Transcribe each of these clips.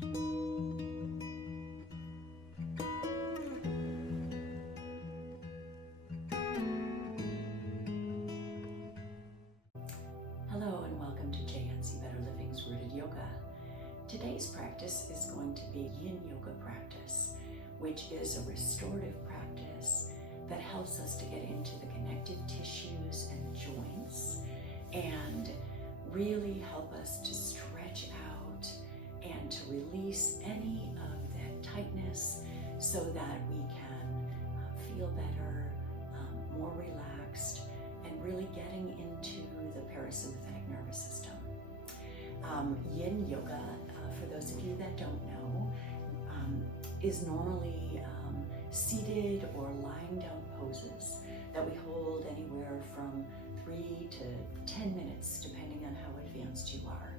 Hello and welcome to JNC Better Living's Rooted Yoga. Today's practice is going to be Yin Yoga practice, which is a restorative practice that helps us to get into the connective tissues and joints and really help us to stretch out and to release any of that tightness so that we can feel better, more relaxed, and really getting into the parasympathetic nervous system. Yin Yoga, for those of you that don't know, is normally seated or lying down poses that we hold anywhere from 3 to 10 minutes, depending on how advanced you are.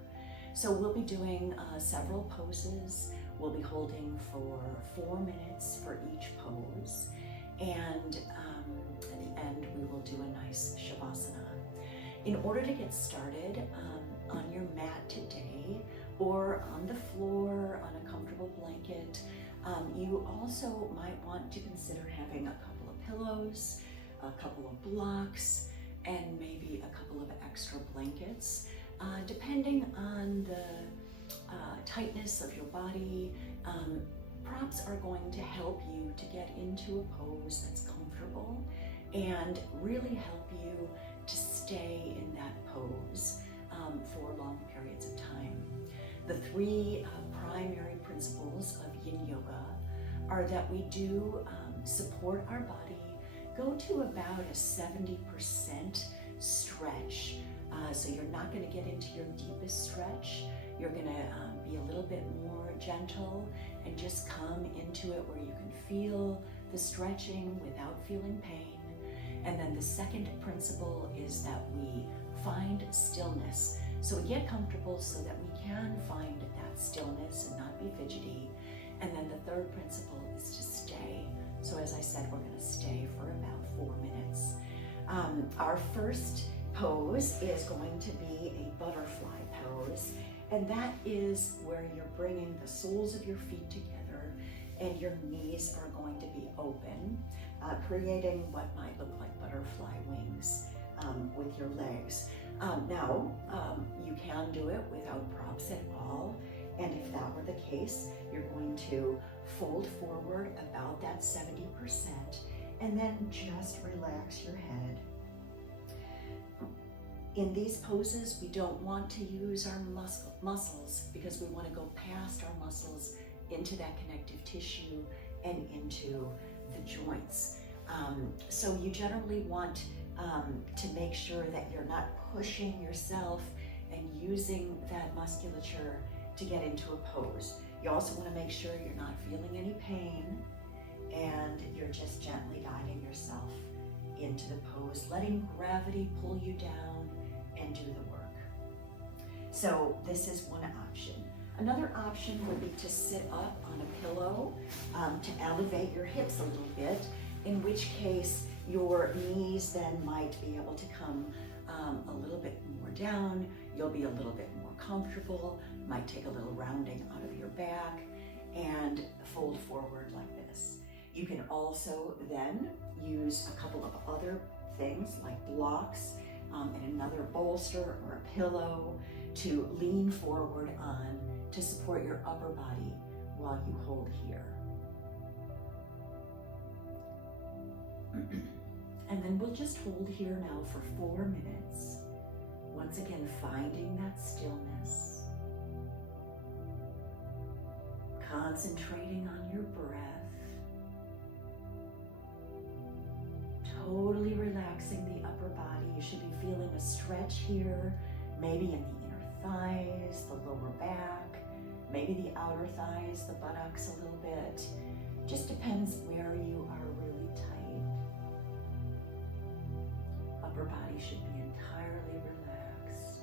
So we'll be doing several poses. We'll be holding for 4 minutes for each pose. And at the end, we will do a nice Shavasana. In order to get started on your mat today, or on the floor, on a comfortable blanket, you also might want to consider having a couple of pillows, a couple of blocks, and maybe a couple of extra blankets, depending on the tightness of your body. Props are going to help you to get into a pose that's comfortable and really help you to stay in that pose for long periods of time. The three primary principles of Yin Yoga are that we do support our body, go to about a 70% stretch. So you're not going to get into your deepest stretch. You're going to be a little bit more gentle and just come into it where you can feel the stretching without feeling pain. And then the second principle is that we find stillness. So we get comfortable so that we can find that stillness and not be fidgety. And then the third principle is to stay. So as I said, we're going to stay for about 4 minutes. Our first pose is going to be a butterfly pose. And that is where you're bringing the soles of your feet together and your knees are going to be open, creating what might look like butterfly wings with your legs. Now, you can do it without props at all. And if that were the case, you're going to fold forward about that 70% and then just relax your head. In these poses, we don't want to use our muscles because we want to go past our muscles into that connective tissue and into the joints. So you generally want to make sure that you're not pushing yourself and using that musculature to get into a pose. You also want to make sure you're not feeling any pain and you're just gently guiding yourself into the pose, letting gravity pull you down and do the work. So this is one option. Another option would be to sit up on a pillow to elevate your hips a little bit, in which case your knees then might be able to come a little bit more down. You'll be a little bit more comfortable, might take a little rounding out of your back and fold forward like this. You can also then use a couple of other things like blocks and another bolster or a pillow to lean forward on to support your upper body while you hold here. And then we'll just hold here now for 4 minutes. Once again, finding that stillness. Concentrating on your breath. Totally relaxing the upper body. You should be feeling a stretch here, maybe in the inner thighs, the lower back, maybe the outer thighs, the buttocks a little bit. Just depends where you are really tight. Upper body should be entirely relaxed.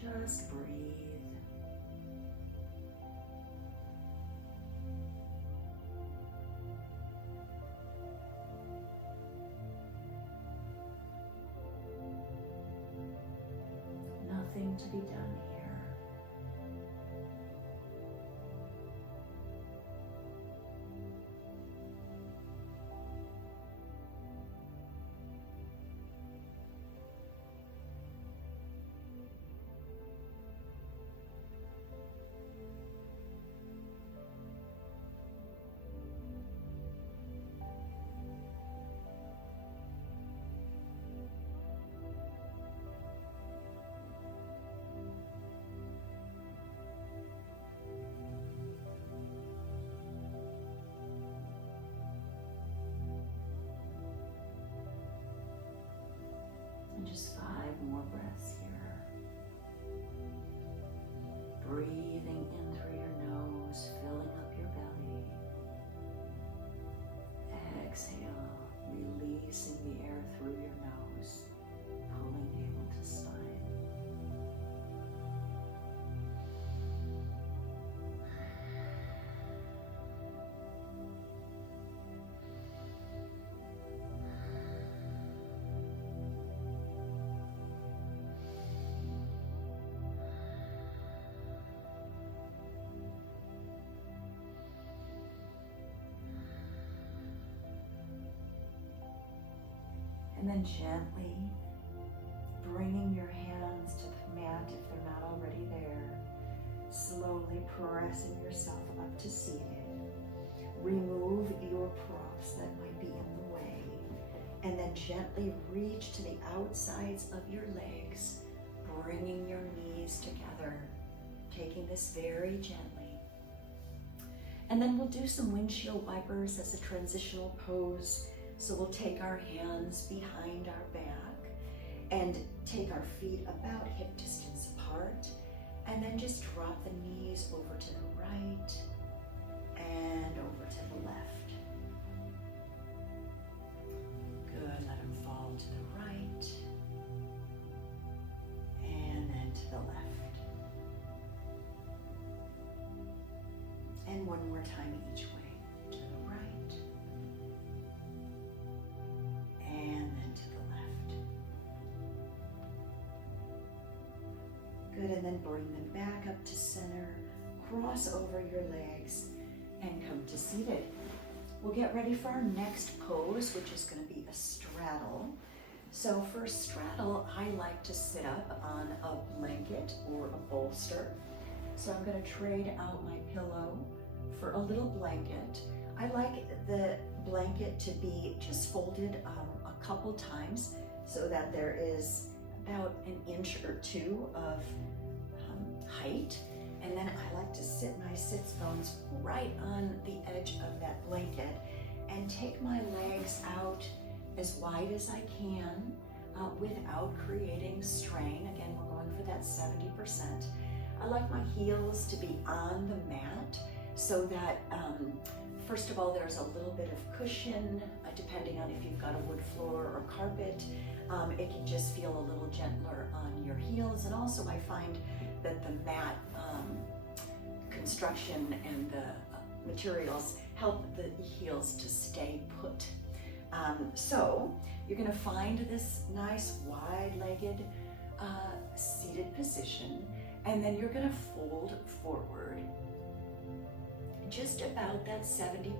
Just breathe. Nothing to be done here. And then gently bringing your hands to the mat if they're not already there. Slowly pressing yourself up to seated. Remove your props that might be in the way. And then gently reach to the outsides of your legs, bringing your knees together, taking this very gently. And then we'll do some windshield wipers as a transitional pose. So we'll take our hands behind our back and take our feet about hip distance apart, and then just drop the knees over to the right and over to the left. Good, let them fall to the right and then to the left. And one more time each way, to the right and then to the left. Good, and then bring them back up to center, cross over your legs, and come to seated. We'll get ready for our next pose, which is going to be a straddle. So for a straddle, I like to sit up on a blanket or a bolster. So I'm going to trade out my pillow for a little blanket. I like the blanket to be just folded a couple times so that there is about an inch or two of height. And then I like to sit my sits bones right on the edge of that blanket and take my legs out as wide as I can without creating strain. Again, we're going for that 70%. I like my heels to be on the mat so that, first of all, there's a little bit of cushion, depending on if you've got a wood floor or carpet. It can just feel a little gentler on your heels. And also I find that the mat construction and the materials help the heels to stay put. So you're going to find this nice wide-legged seated position, and then you're going to fold forward just about that 70%.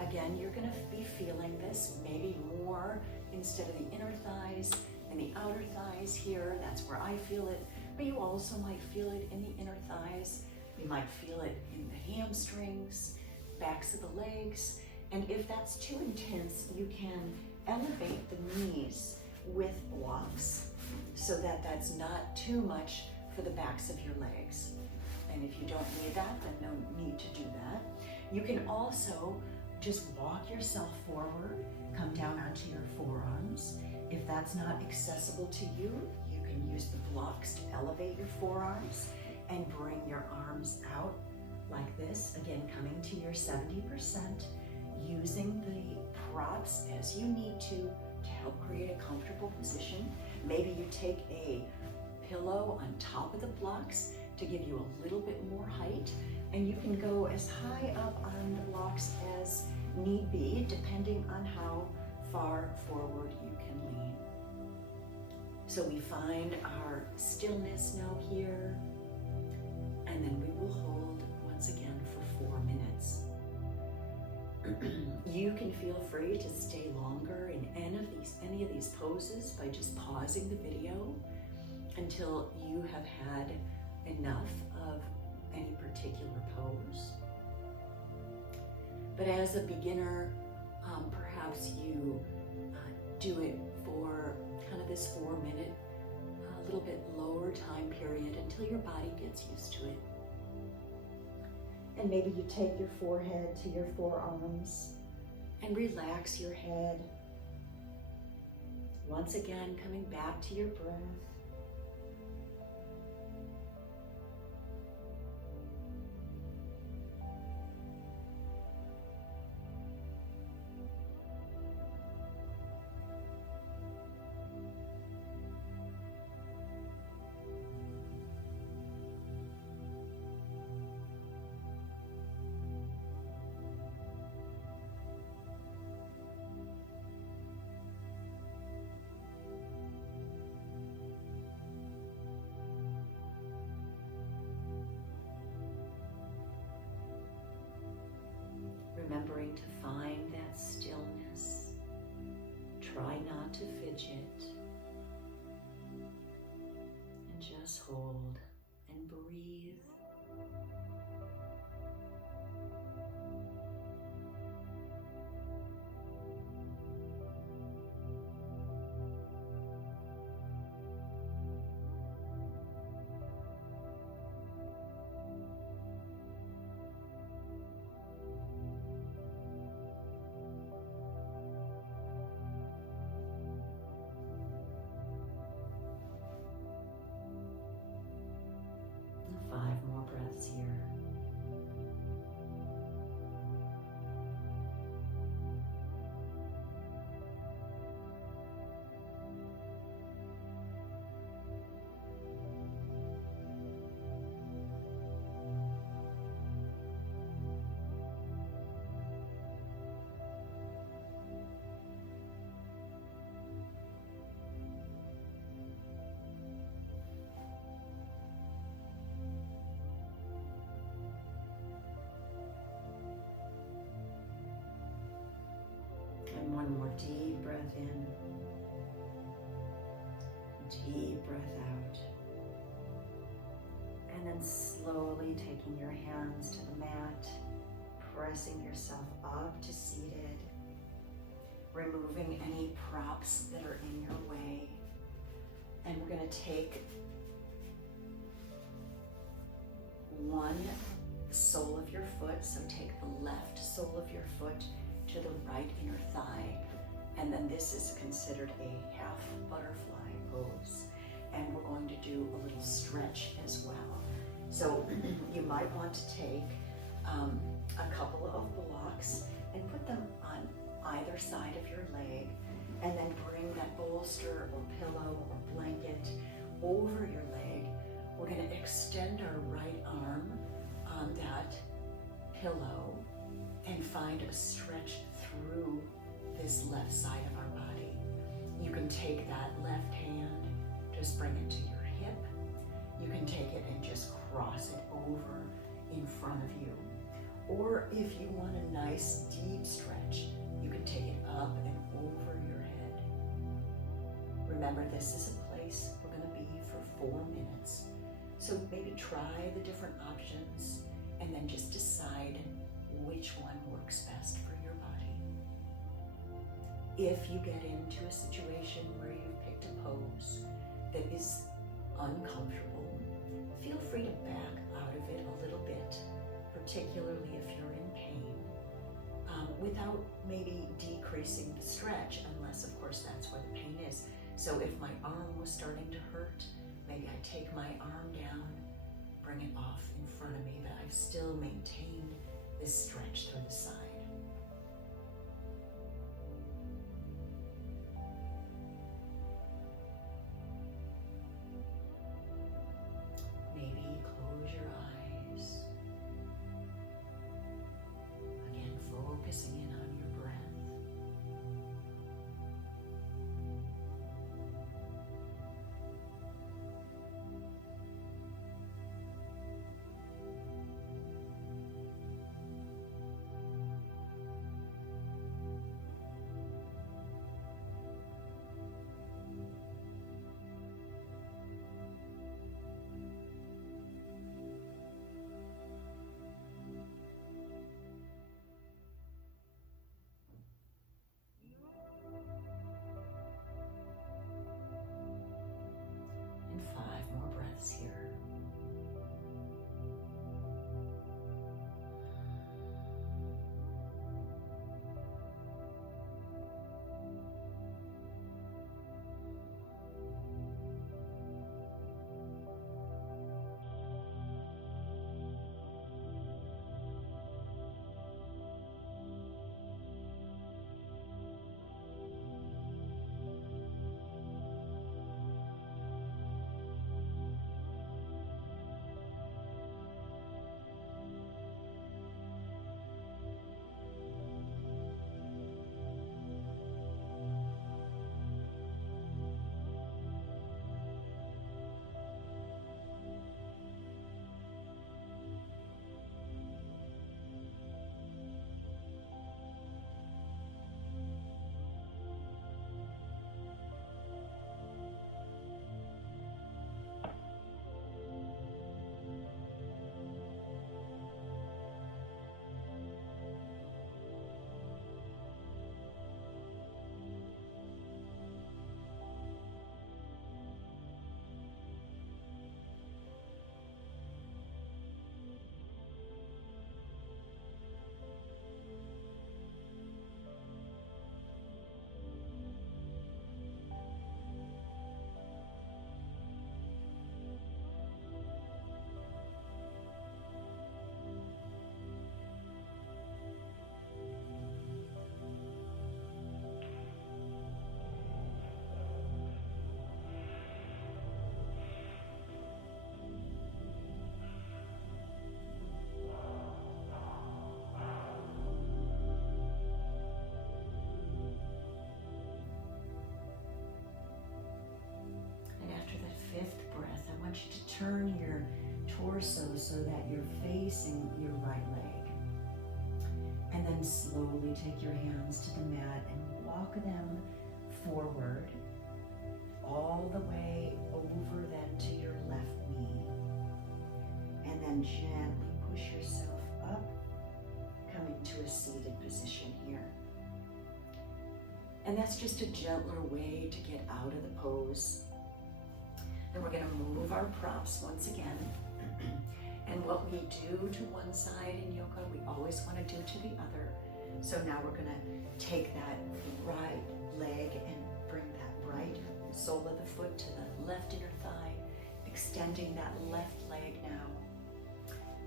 Again, you're going to be feeling this maybe more instead of the inner thighs and the outer thighs here. That's where I feel it, but you also might feel it in the inner thighs. You might feel it in the hamstrings, backs of the legs. And if that's too intense, you can elevate the knees with blocks so that that's not too much for the backs of your legs. And if you don't need that, then no need to do that. You can also just walk yourself forward, come down onto your forearms. If that's not accessible to you, you can use the blocks to elevate your forearms and bring your arms out like this. Again, coming to your 70%, using the props as you need to help create a comfortable position. Maybe you take a pillow on top of the blocks to give you a little bit more height, and you can go as high up on the blocks as need be, depending on how far forward you can lean. So we find our stillness now here, and then we will hold once again for 4 minutes. You can feel free to stay longer in any of these poses by just pausing the video until you have had enough of any particular pose. But as a beginner, perhaps you do it for kind of this 4 minute, a little bit lower time period until your body gets used to it. And maybe you take your forehead to your forearms and relax your head. Once again, coming back to your breath. Remembering to find that stillness, Try not to fidget. And just hold and breathe. Five more breaths here. And one more deep breath in, deep breath out. And then slowly taking your hands to the mat, pressing yourself up to seated, removing any props that are in your way. And we're going to take one sole of your foot, so take the left sole of your foot to the right inner thigh, and then this is considered a half butterfly pose, and we're going to do a little stretch as well. So you might want to take a couple of blocks and put them on either side of your leg, and then bring that bolster or pillow or blanket over your leg. We're going to extend our right arm on that pillow and find a stretch through this left side of our body. You can take that left hand, just bring it to your hip. You can take it and just cross it over in front of you. Or if you want a nice deep stretch, you can take it up and over your head. Remember, this is a place we're going to be for 4 minutes. So maybe try the different options and then just decide which one works best for your body. If you get into a situation where you've picked a pose that is uncomfortable, feel free to back out of it a little bit, particularly if you're in pain, without maybe decreasing the stretch, unless of course that's where the pain is. So if my arm was starting to hurt, maybe I take my arm down, bring it off in front of me, but I've still maintained this stretch through the side. Maybe close your eyes. Again, focusing in on your breath. turn your torso so that you're facing your right leg. And then slowly take your hands to the mat and walk them forward, all the way over then to your left knee. And then gently push yourself up, coming to a seated position here. And that's just a gentler way to get out of the pose. Then we're going to move our props once again. And what we do to one side in yoga, we always want to do to the other. So now we're going to take that right leg and bring that right sole of the foot to the left inner thigh, extending that left leg now.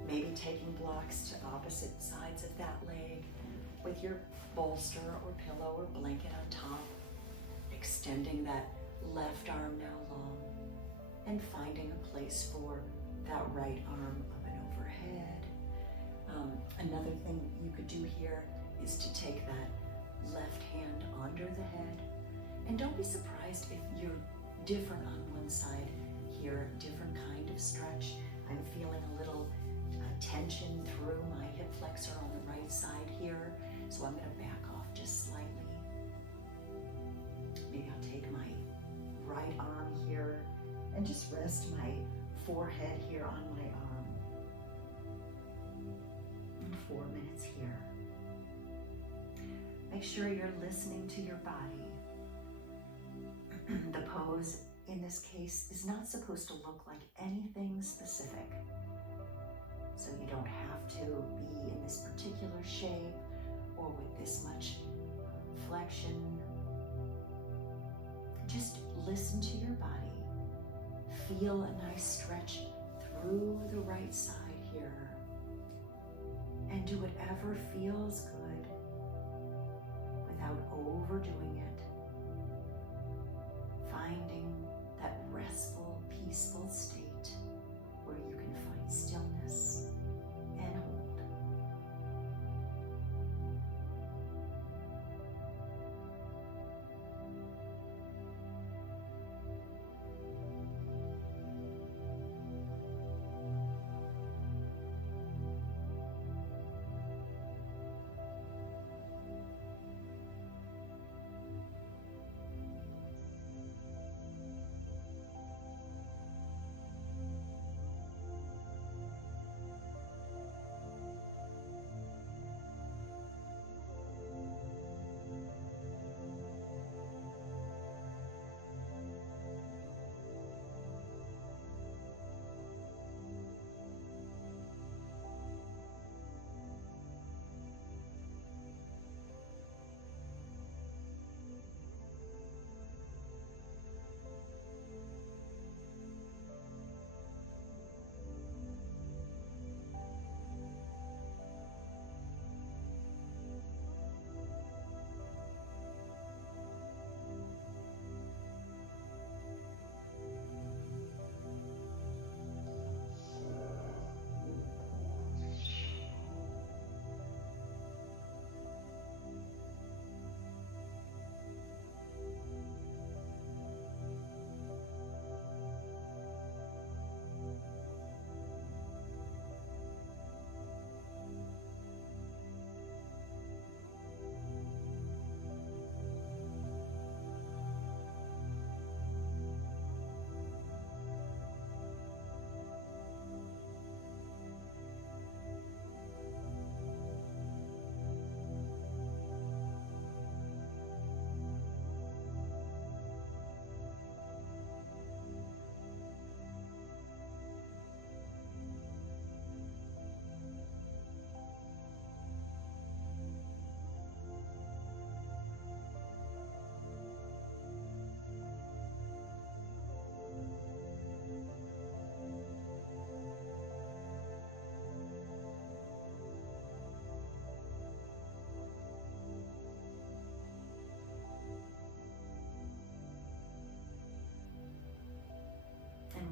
Maybe taking blocks to opposite sides of that leg with your bolster or pillow or blanket on top, extending that left arm now long and finding a place for that right arm up and overhead. Another thing you could do here is to take that left hand under the head. And don't be surprised if you're different on one side here, different kind of stretch. I'm feeling a little tension through my hip flexor on the right side here, so I'm going to back off just slightly. Maybe I'll take my right arm here and just rest my forehead here on my arm. 4 minutes here. Make sure you're listening to your body. The pose in this case is not supposed to look like anything specific. So you don't have to be in this particular shape or with this much flexion. Just listen to your body. Feel a nice stretch through the right side here. And do whatever feels good without overdoing it. Finding that restful, peaceful state where you can find stillness and hold.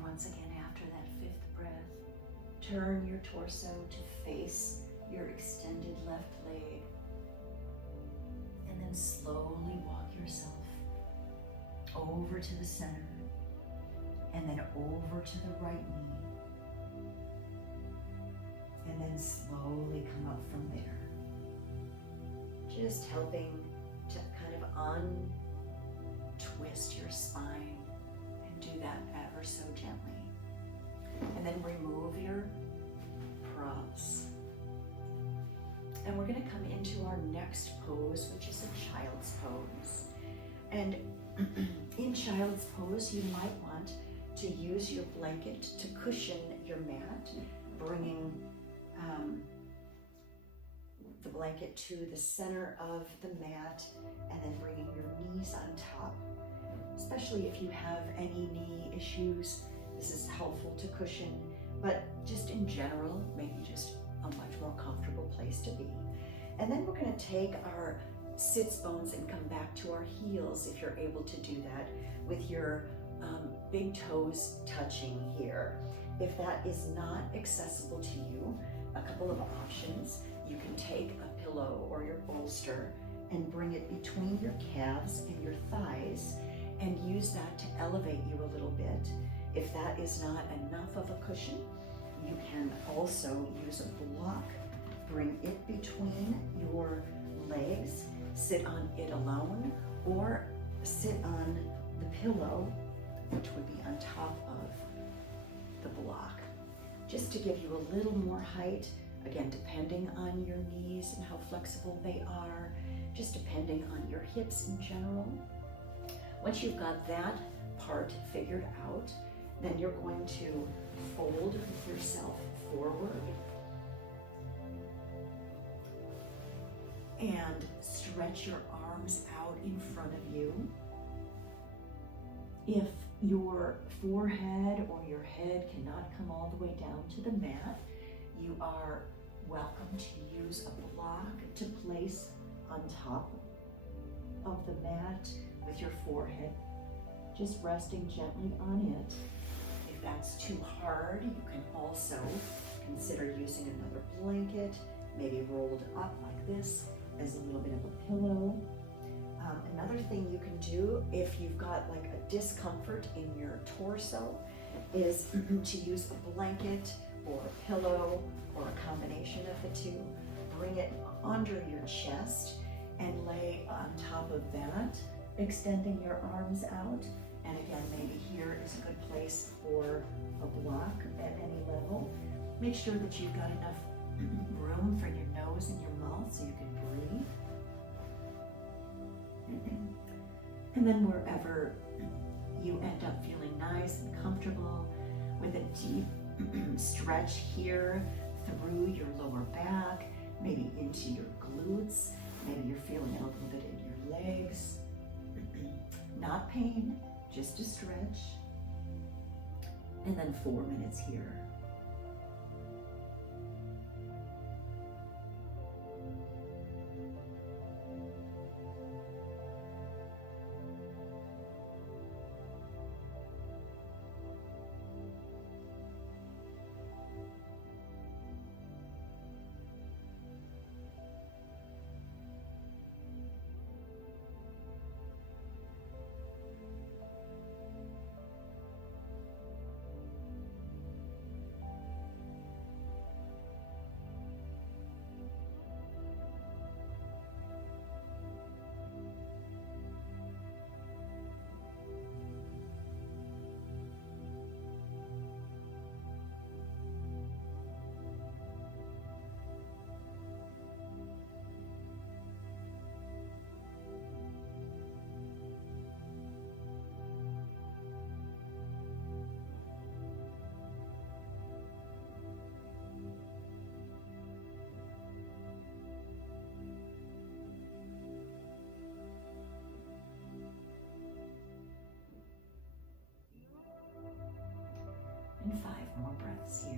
Once again, after that 5th breath, turn your torso to face your extended left leg, and then slowly walk yourself over to the center and then over to the right knee. And then slowly come up from there. Just helping to kind of untwist your spine and do that ever so gently. And then remove your props. And we're going to come into our next pose, which is a child's pose. And in child's pose, you might want to use your blanket to cushion your mat, bringing the blanket to the center of the mat and then bringing your knees on top. Especially if you have any knee issues, this is helpful to cushion, but just in general, maybe just a much more comfortable place to be. And then we're going to take our sits bones and come back to our heels if you're able to do that with your big toes touching here. If that is not accessible to you, a couple of options. You can take a pillow or your bolster and bring it between your calves and your thighs and use that to elevate you a little bit. If that is not enough of a cushion, you can also use a block. Bring it between your legs, sit on it alone, or sit on the pillow, which would be on top of the block. Just to give you a little more height, again, depending on your knees and how flexible they are, just depending on your hips in general. Once you've got that part figured out, then you're going to fold yourself forward and stretch your arms out in front of you. If your forehead or your head cannot come all the way down to the mat, you are welcome to use a block to place on top of the mat with your forehead, just resting gently on it. If that's too hard, you can also consider using another blanket, maybe rolled up like this as a little bit of a pillow. Another thing you can do if you've got like a discomfort in your torso is to use a blanket or a pillow or a combination of the two. Bring it under your chest and lay on top of that, extending your arms out. And again, maybe here is a good place for a block at any level. Make sure that you've got enough room for your nose and your mouth so you can breathe. And then wherever you end up feeling nice and comfortable, with a deep stretch here through your lower back, maybe into your glutes, maybe you're feeling it a little bit in your legs. Not pain, just a stretch. And then 4 minutes here. And 5 more breaths here.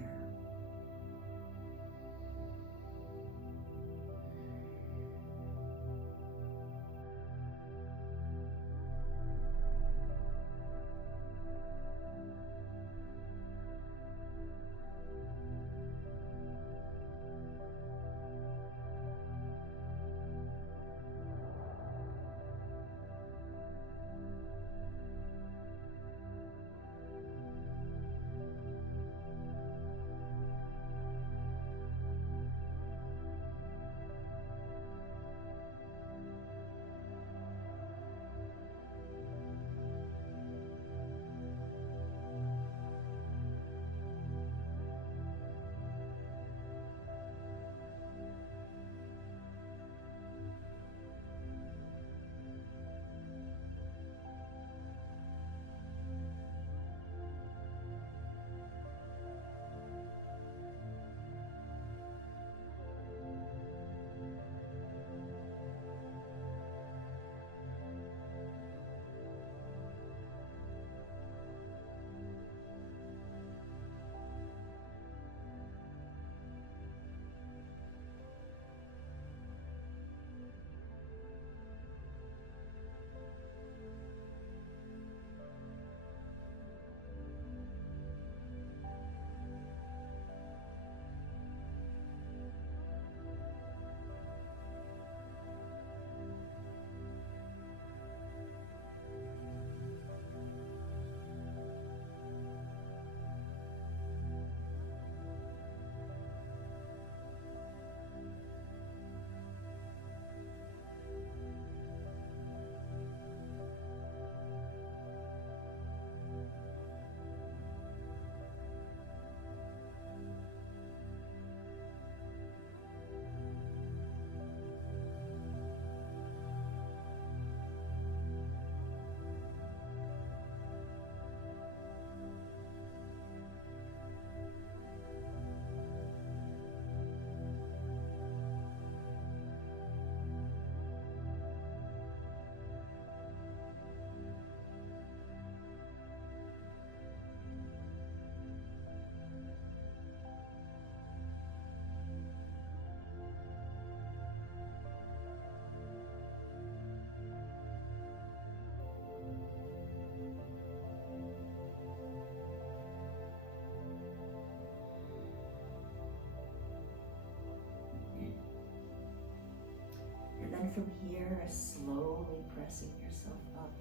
And from here, slowly pressing yourself up.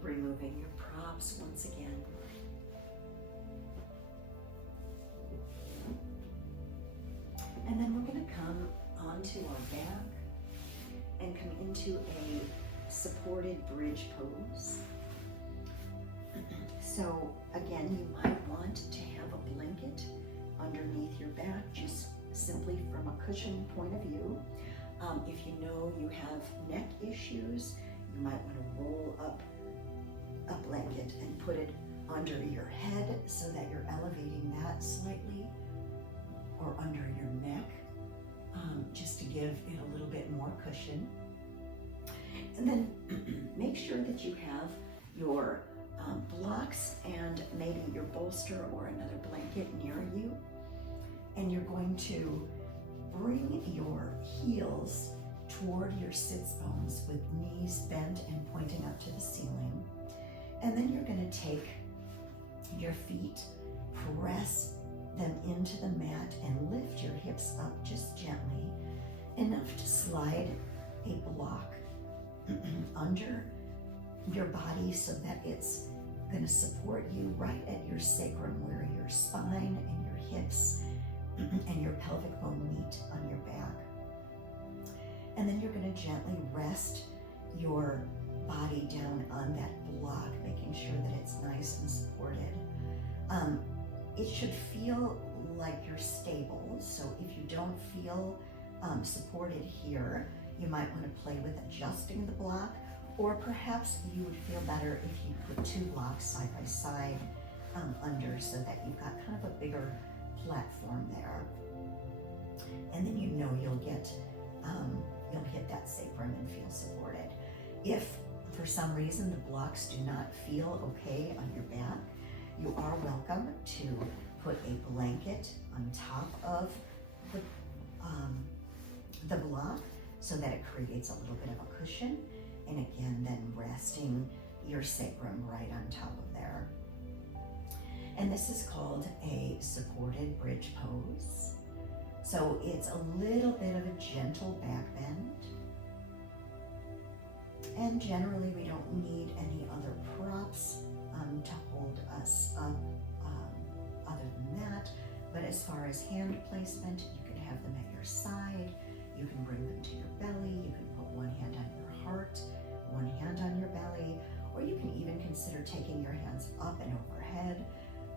Removing your props once again. And then we're going to come onto our back and come into a supported bridge pose. So again, you might want to have a blanket underneath your back, just simply from a cushion point of view. If you know you have neck issues, you might want to roll up a blanket and put it under your head so that you're elevating that slightly, or under your neck, just to give it a little bit more cushion. And then make sure that you have your blocks and maybe your bolster or another blanket near you. And you're going to bring your heels toward your sits bones with knees bent and pointing up to the ceiling. And then you're going to take your feet, press them into the mat and lift your hips up just gently, enough to slide a block under your body so that it's going to support you right at your sacrum, where your spine and your hips and your pelvic bone meet on your back. And then you're going to gently rest your body down on that block, making sure that it's nice and supported. It should feel like you're stable, so if you don't feel supported here, you might want to play with adjusting the block, or perhaps you would feel better if you put two blocks side by side under, so that you've got kind of a bigger platform there. And then you know you'll hit that sacrum and feel supported. If for some reason the blocks do not feel okay on your back, you are welcome to put a blanket on top of the block so that it creates a little bit of a cushion. And again, then resting your sacrum right on top of there. And this is called a supported bridge pose. So it's a little bit of a gentle back bend. And generally we don't need any other props to hold us up other than that. But as far as hand placement, you can have them at your side. You can bring them to your belly. You can put one hand on your heart, one hand on your belly, or you can even consider taking your hands up and overhead,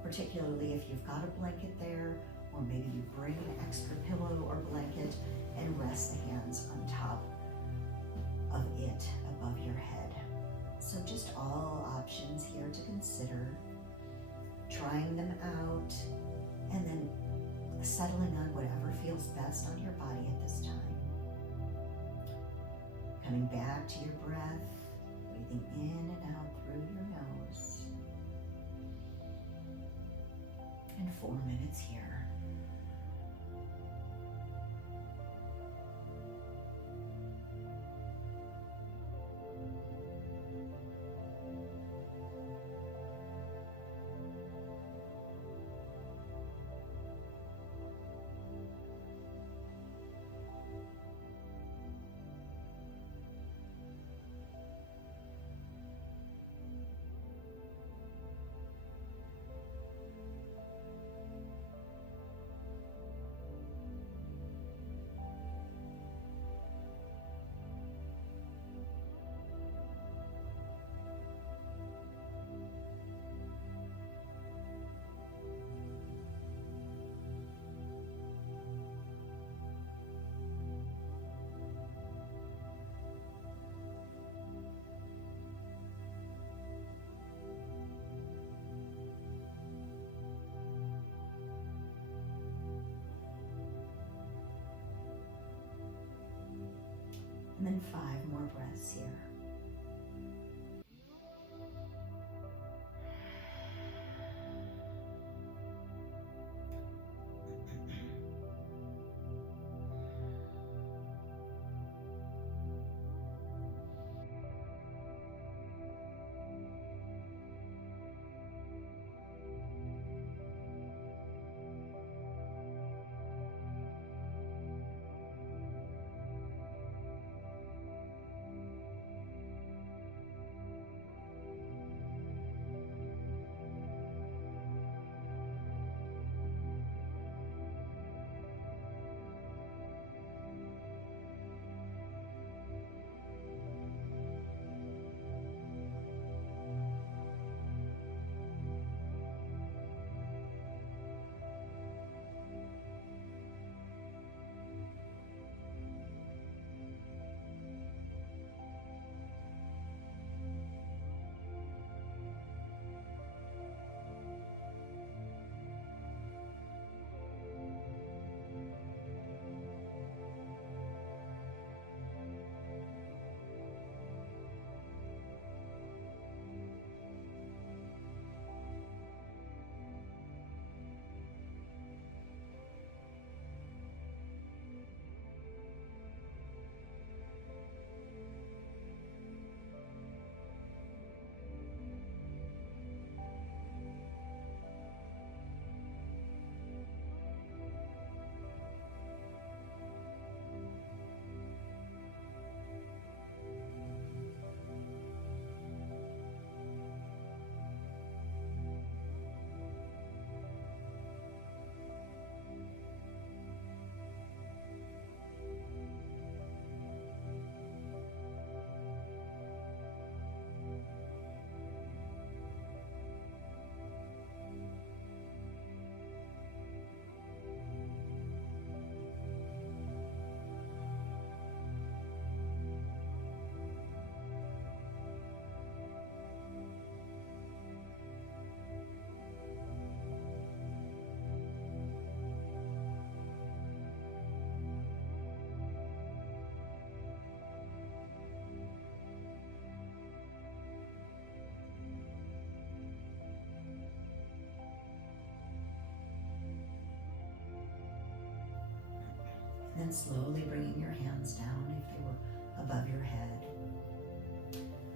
particularly if you've got a blanket there, or maybe you bring an extra pillow or blanket and rest the hands on top of it above your head. So just all options here to consider, trying them out, and then settling on whatever feels best on your body at this time. Coming back to your breath, breathing in and out through your nose. And 4 minutes here. And then 5 more breaths here. then slowly bringing your hands down if they were above your head.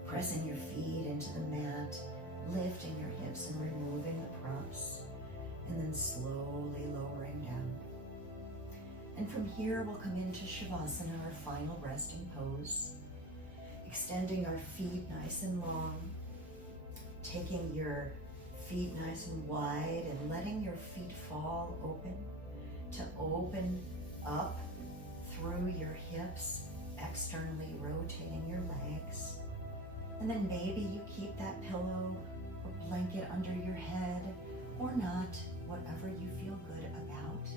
Pressing your feet into the mat, lifting your hips and removing the props, and then slowly lowering down. And from here, we'll come into Shavasana, our final resting pose, extending our feet nice and long, taking your feet nice and wide and letting your feet fall open to open up through your hips, externally rotating your legs. And then maybe you keep that pillow or blanket under your head or not, whatever you feel good about.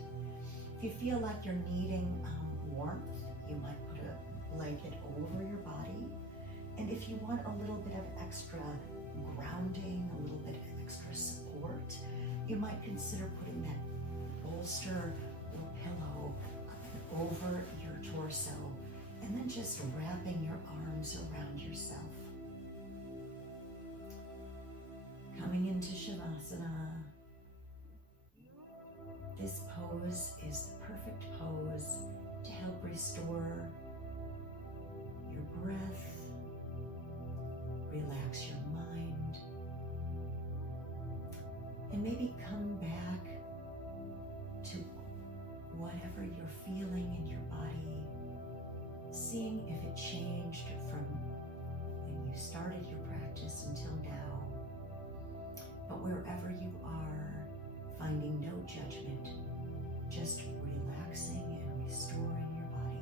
If you feel like you're needing warmth, you might put a blanket over your body. And if you want a little bit of extra grounding, a little bit of extra support, you might consider putting that bolster or pillow over your torso and then just wrapping your arms around yourself. Coming into Shavasana. This pose is the perfect pose to help restore your breath, relax your mind, and maybe come back to whatever you're feeling in your body, seeing if it changed from when you started your practice until now. But wherever you are, finding no judgment, just relaxing and restoring your body.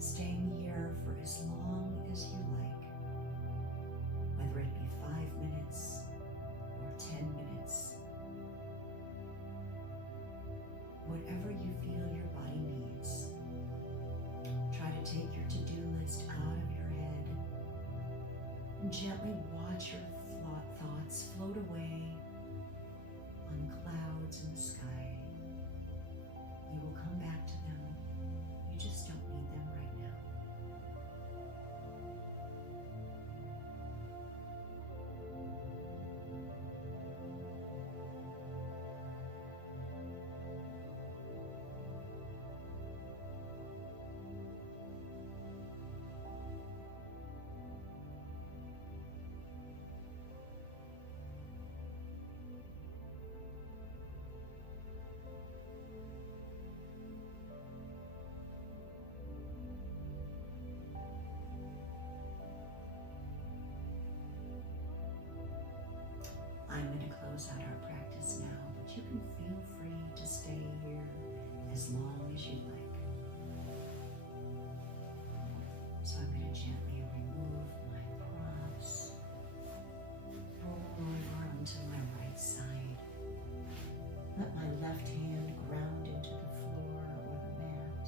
staying here for as long as you like, whether it be 5 minutes or 10 minutes. Whatever you feel your body needs. Try to take your to-do list out of your head and gently watch your thoughts float away on clouds in the sky. You will come back to them. You just don't need them right now. I'm going to close out our practice now, but you can feel free to stay here as long as you like. So I'm going to gently remove my props, roll over onto my right side. Let my left hand ground into the floor or the mat,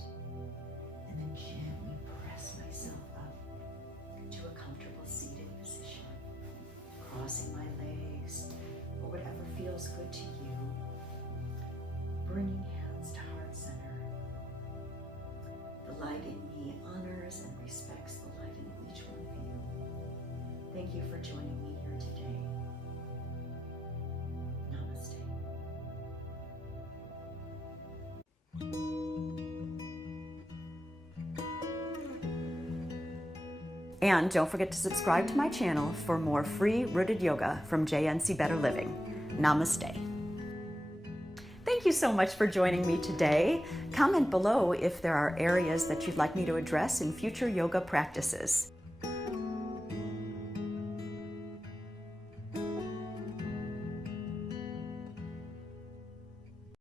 and then gently press myself up to a comfortable seated position, crossing my legs, or whatever feels good to you, bringing hands to heart center. The light in me honors and respects the light in each one of you. Thank you for joining me here today. Namaste. And don't forget to subscribe to my channel for more free rooted yoga from JNC Better Living. Namaste. Thank you so much for joining me today. Comment below if there are areas that you'd like me to address in future yoga practices.